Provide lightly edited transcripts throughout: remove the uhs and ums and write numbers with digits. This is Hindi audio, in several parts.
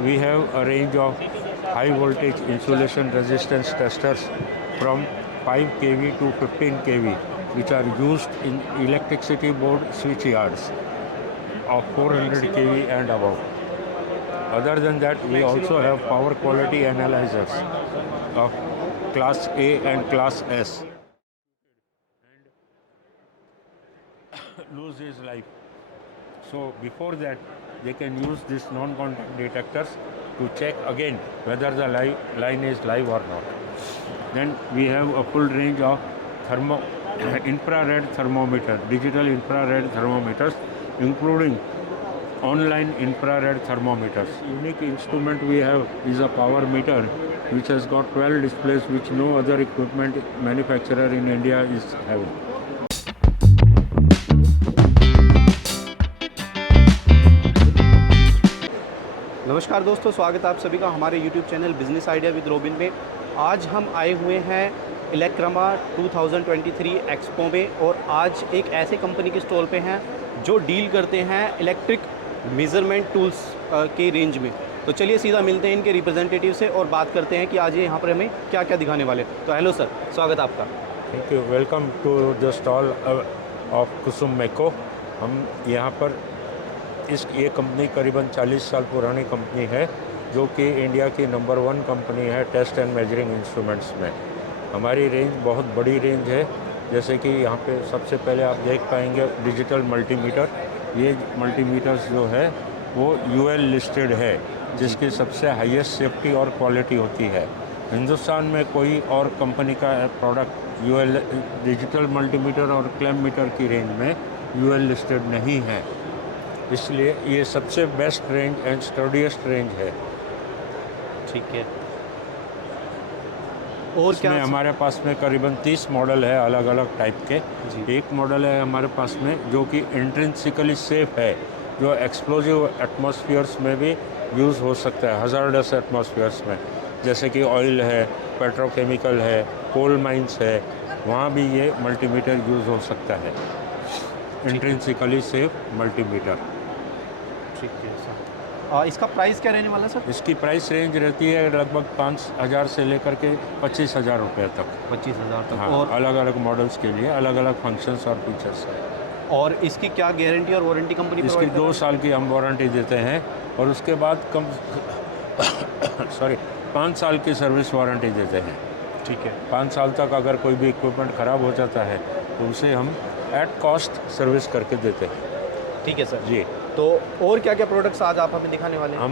we have a range of high voltage insulation resistance testers from 5 kV to 15 kV, which are used in electricity board switch yards of 400 kV and above. Other than that, we also have power quality analyzers of class A and class S. Lose his life. So before that, they can use these non-contact detectors to check again whether the line is live or not. Then we have a full range of infrared thermometer, digital infrared thermometers, including online infrared thermometers. Unique instrument we have is a power meter, which has got 12 displays, which no other equipment manufacturer in India is having. नमस्कार दोस्तों, स्वागत है आप सभी का हमारे YouTube channel business idea with robin में। आज हम आए हुए हैं इलेक्ट्रमा 2023 एक्सपो में और आज एक ऐसे कंपनी के स्टॉल पे हैं जो डील करते हैं इलेक्ट्रिक मेज़रमेंट टूल्स के रेंज में। तो चलिए सीधा मिलते हैं इनके रिप्रेजेंटेटिव से और बात करते हैं कि आज ये यहाँ पर हमें क्या क्या दिखाने वाले। तो हेलो सर, स्वागत है आपका। Thank you. Welcome to the stall of Kusum मेको। हम यहाँ पर ये कंपनी करीबन 40 साल पुरानी कंपनी है, जो कि इंडिया की नंबर 1 कंपनी है टेस्ट एंड मेजरिंग इंस्ट्रूमेंट्स में। हमारी रेंज बहुत बड़ी रेंज है, जैसे कि यहाँ पे सबसे पहले आप देख पाएंगे डिजिटल मल्टीमीटर। ये मल्टीमीटर्स जो है वो यूएल लिस्टेड है, जिसकी सबसे हाईएस्ट सेफ्टी और क्वालिटी होती है। हिंदुस्तान में कोई और कंपनी का प्रोडक्ट यूएल डिजिटल मल्टीमीटर और क्लैम मीटर की रेंज में यूएल लिस्टेड नहीं है, इसलिए ये सबसे बेस्ट रेंज एंड स्टडीएस्ट रेंज है। ठीक है। और क्या हमारे पास में करीबन 30 मॉडल है अलग अलग टाइप के। एक मॉडल है हमारे पास में जो कि इंट्रिंसिकली सेफ है, जो एक्सप्लोजिव एटमॉस्फेयर्स में भी यूज़ हो सकता है, हजार्डस एटमॉस्फेयर्स में, जैसे कि ऑयल है, पेट्रोकेमिकल है, कोल माइंस है, वहाँ भी ये मल्टीमीटर यूज़ हो सकता है। Intrinsically safe multimeter. ठीक है सर। इसका प्राइस क्या रहने वाला है सर? इसकी प्राइस रेंज रहती है लगभग 5,000 से लेकर के 25,000 रुपये तक। 25,000 तक। हाँ, और अलग अलग मॉडल्स के लिए अलग अलग फंक्शंस और फीचर्स हैं। और इसकी क्या गारंटी और वारंटी कंपनी इसकी 2 साल की हम वारंटी देते हैं और उसके बाद 5 साल की सर्विस वारंटी देते हैं। ठीक है। 5 साल तक अगर कोई भी इक्विपमेंट ख़राब हो जाता है तो उसे हम एट कॉस्ट सर्विस करके देते हैं। ठीक है सर जी। तो और क्या क्या प्रोडक्ट्स आज आप हमें दिखाने वाले हैं?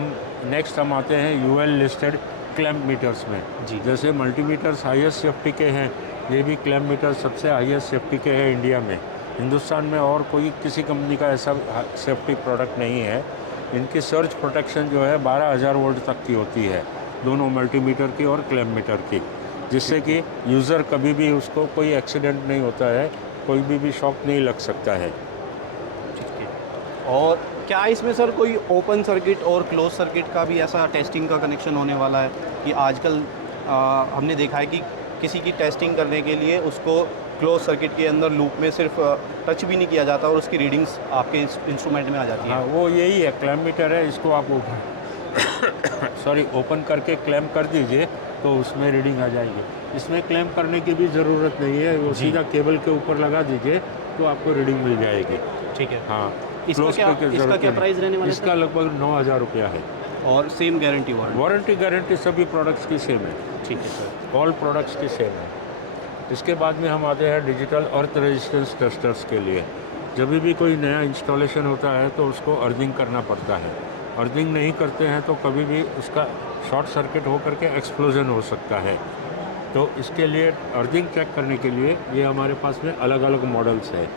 हम आते हैं यूएल लिस्टेड क्लैम्प मीटर्स में। जी। जैसे मल्टीमीटर्स हाईएस्ट सेफ्टी के हैं, ये भी क्लैम्प मीटर सबसे हाईएस्ट सेफ्टी के हैं इंडिया में। हिंदुस्तान में और कोई किसी कंपनी का ऐसा सेफ्टी प्रोडक्ट नहीं है। इनकी सर्ज प्रोटेक्शन जो है 12,000 वोल्ट तक की होती है, दोनों मल्टीमीटर की और क्लैम्प मीटर की, जिससे कि यूज़र कभी भी उसको कोई एक्सीडेंट नहीं होता है, कोई भी शॉक नहीं लग सकता है। और क्या इसमें सर कोई ओपन सर्किट और क्लोज सर्किट का भी ऐसा टेस्टिंग का कनेक्शन होने वाला है कि आजकल हमने देखा है कि किसी की टेस्टिंग करने के लिए उसको क्लोज सर्किट के अंदर लूप में सिर्फ टच भी नहीं किया जाता और उसकी रीडिंग्स आपके इंस्ट्रूमेंट में आ जाती है? हाँ, वो यही है, क्लैम्प मीटर है। इसको आप ओपन करके क्लैम्प कर दीजिए तो उसमें रीडिंग आ जाएगी। इसमें क्लैम्प करने की भी ज़रूरत नहीं है, वो सीधा केबल के ऊपर लगा दीजिए तो आपको रीडिंग मिल जाएगी। ठीक है। हाँ। इसका क्या प्राइस रहने वाला है? इसका लगभग 9,000 रुपया है। और सेम गारंटी गारंटी सभी प्रोडक्ट्स की सेम है। ठीक है सर। ऑल प्रोडक्ट्स की सेम है। इसके बाद में हम आते हैं डिजिटल अर्थ रेजिस्टेंस टेस्टर्स के लिए। जब भी कोई नया इंस्टॉलेशन होता है तो उसको अर्थिंग करना पड़ता है। अर्थिंग नहीं करते हैं तो कभी भी उसका शॉर्ट सर्किट होकर के एक्सप्लोजन हो सकता है। तो इसके लिए अर्थिंग चेक करने के लिए ये हमारे पास में अलग अलग मॉडल्स हैं।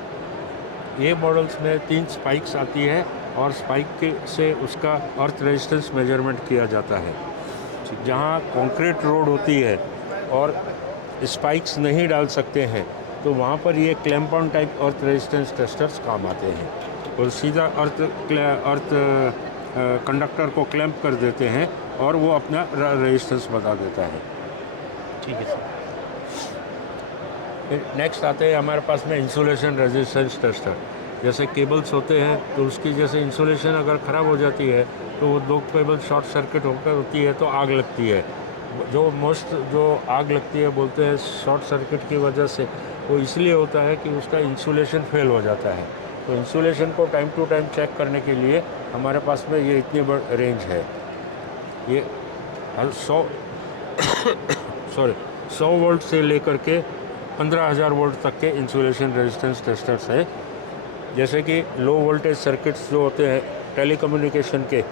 ये मॉडल्स में 3 स्पाइक्स आती है और स्पाइक से उसका अर्थ रेजिस्टेंस मेजरमेंट किया जाता है। जहाँ कंक्रीट रोड होती है और स्पाइक्स नहीं डाल सकते हैं तो वहाँ पर ये clamp on type earth resistance testers काम आते हैं और सीधा अर्थ कंडक्टर को क्लैंप कर देते हैं और वो अपना रेजिस्टेंस बता देता है। ठीक है सर। फिर नेक्स्ट आते हैं हमारे पास में इंसुलेशन रेजिस्टेंस टेस्टर। जैसे केबल्स होते हैं तो उसकी जैसे इंसुलेशन अगर ख़राब हो जाती है तो वो दो केबल शॉर्ट सर्किट होकर होती है तो आग लगती है। जो आग लगती है बोलते हैं शॉर्ट सर्किट की वजह से, वो इसलिए होता है कि उसका इंसुलेशन फेल हो जाता है। तो इंसुलेशन को टाइम टू टाइम चेक करने के लिए हमारे पास में ये इतनी बड़ी रेंज है। ये 100 सॉरी 100 वोल्ट से लेकर के 15,000 वोल्ट तक के इंसुलेशन रेजिस्टेंस टेस्टर्स है। जैसे कि लो वोल्टेज सर्किट्स जो होते हैं टेलीकम्युनिकेशन के,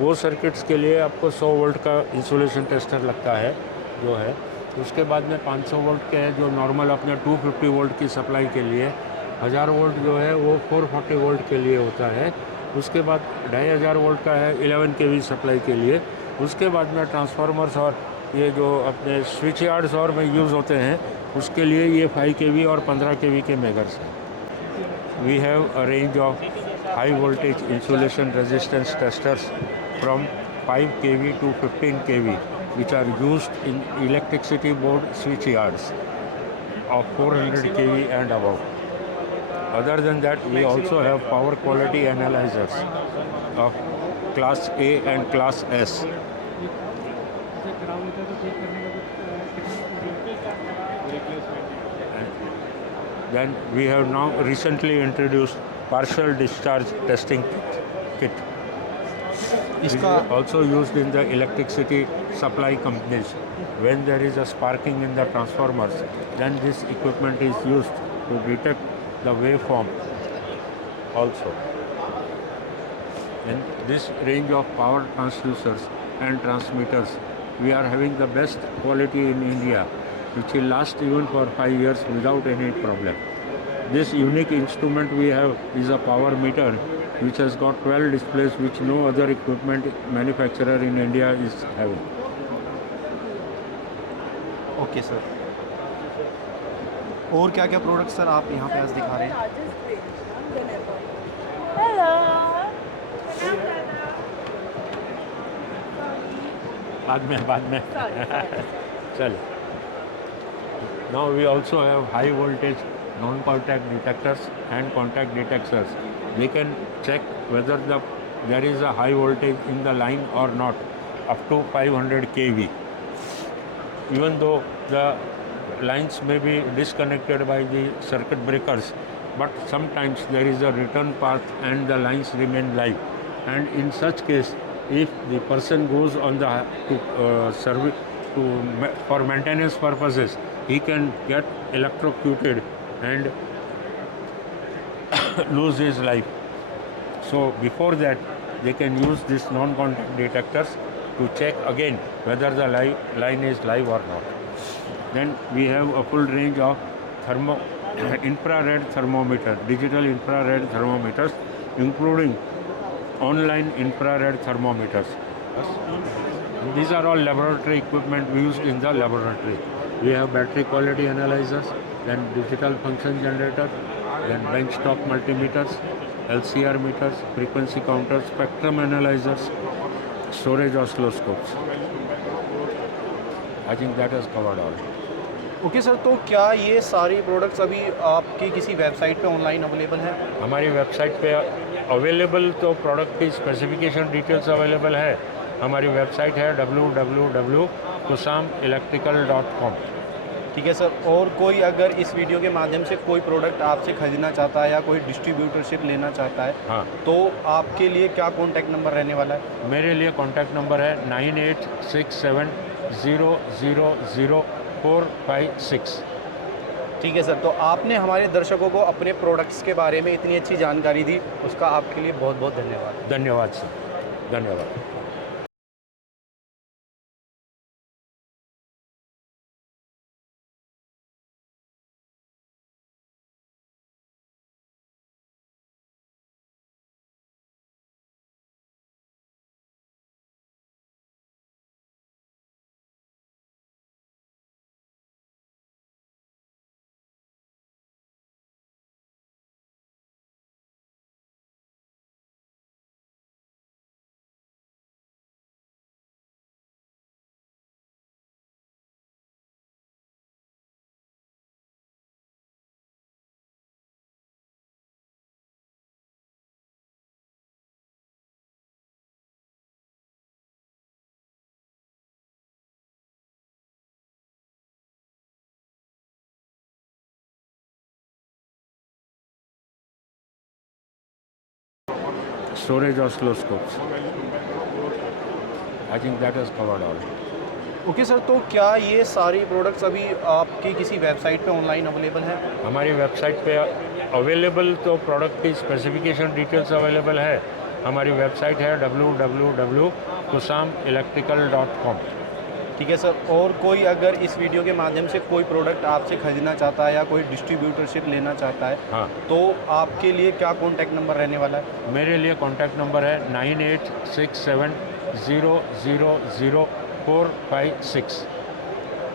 वो सर्किट्स के लिए आपको 100 वोल्ट का इंसुलेशन टेस्टर लगता है जो है। उसके बाद में 500 वोल्ट के है जो नॉर्मल अपने 250 वोल्ट की सप्लाई के लिए, 1000 वोल्ट जो है वो 440 वोल्ट के लिए होता है। उसके बाद 2500 वोल्ट का है 11 केवी सप्लाई के लिए। उसके बाद में ट्रांसफार्मर्स और ये जो अपने स्विच यार्ड्स और में यूज़ होते हैं उसके लिए ये 5 केवी और 15 केवी के मेगर्स हैं। We have a range of high voltage insulation resistance testers from 5 kV to 15 kV, which are used in electricity board switch yards of 400 kV and above. Other than that, we also have power quality analyzers of class A and class S. Then we have now recently introduced partial discharge testing kit. This is इसका also used in the electricity supply companies. When there is a sparking in the transformers, then this equipment is used to detect the waveform also. In this range of power transducers and transmitters, we are having the best quality in India, which will last even for 5 years without any problem. This unique instrument we have is a power meter which has got 12 displays which no other equipment manufacturer in India is having. Okay sir, और क्या क्या प्रोडक्ट सर आप यहाँ पे आज दिखा रहे हैं? बाद में चलो. Now we also have high voltage non-contact detectors and contact detectors. They can check whether there is a high voltage in the line or not up to 500 kV. Even though the lines may be disconnected by the circuit breakers, but sometimes there is a return path and the lines remain live. And in such case, if the person goes on the for maintenance purposes, he can get electrocuted and lose his life. So before that, they can use these non-contact detectors to check again whether the line is live or not. Then we have a full range of infrared thermometer, digital infrared thermometers, including online infrared thermometers. And these are all laboratory equipment used in the laboratory. We have battery quality analyzers, then digital function generator, then benchtop multimeters, LCR meters, frequency counters, spectrum analyzers, storage oscilloscopes. I think that has covered all. Okay sir, तो क्या ये सारी प्रोडक्ट्स अभी आपकी किसी वेबसाइट पे ऑनलाइन अवेलेबल है? हमारी वेबसाइट पे अवेलेबल तो प्रोडक्ट की स्पेसिफिकेशन डिटेल्स अवेलेबल है। हमारी वेबसाइट है www.kusamelectrical.com। ठीक है सर, और कोई अगर इस वीडियो के माध्यम से कोई प्रोडक्ट आपसे ख़रीदना चाहता है या कोई डिस्ट्रीब्यूटरशिप लेना चाहता है, हाँ, तो आपके लिए क्या कॉन्टैक्ट नंबर रहने वाला है? मेरे लिए कॉन्टैक्ट नंबर है 9867000456। ठीक है सर, तो आपने हमारे दर्शकों को अपने प्रोडक्ट्स के बारे में इतनी अच्छी जानकारी दी, उसका आपके लिए बहुत बहुत धन्यवाद। धन्यवाद सर, धन्यवाद। storage oscilloscopes. I think that has covered all. Okay sir, तो क्या ये सारी प्रोडक्ट्स अभी आपकी किसी वेबसाइट पे ऑनलाइन अवेलेबल है? हमारी वेबसाइट पे अवेलेबल तो प्रोडक्ट की स्पेसिफिकेशन डिटेल्स अवेलेबल है। हमारी वेबसाइट है www.kusamelectrical.com। ठीक है सर, और कोई अगर इस वीडियो के माध्यम से कोई प्रोडक्ट आपसे खरीदना चाहता है या कोई डिस्ट्रीब्यूटरशिप लेना चाहता है, हाँ, तो आपके लिए क्या कॉन्टैक्ट नंबर रहने वाला है? मेरे लिए कॉन्टैक्ट नंबर है 9867000456।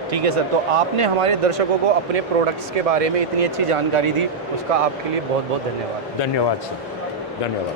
ठीक है सर, तो आपने हमारे दर्शकों को अपने प्रोडक्ट्स के बारे में इतनी अच्छी जानकारी दी, उसका आपके लिए बहुत बहुत धन्यवाद। धन्यवाद सर, धन्यवाद।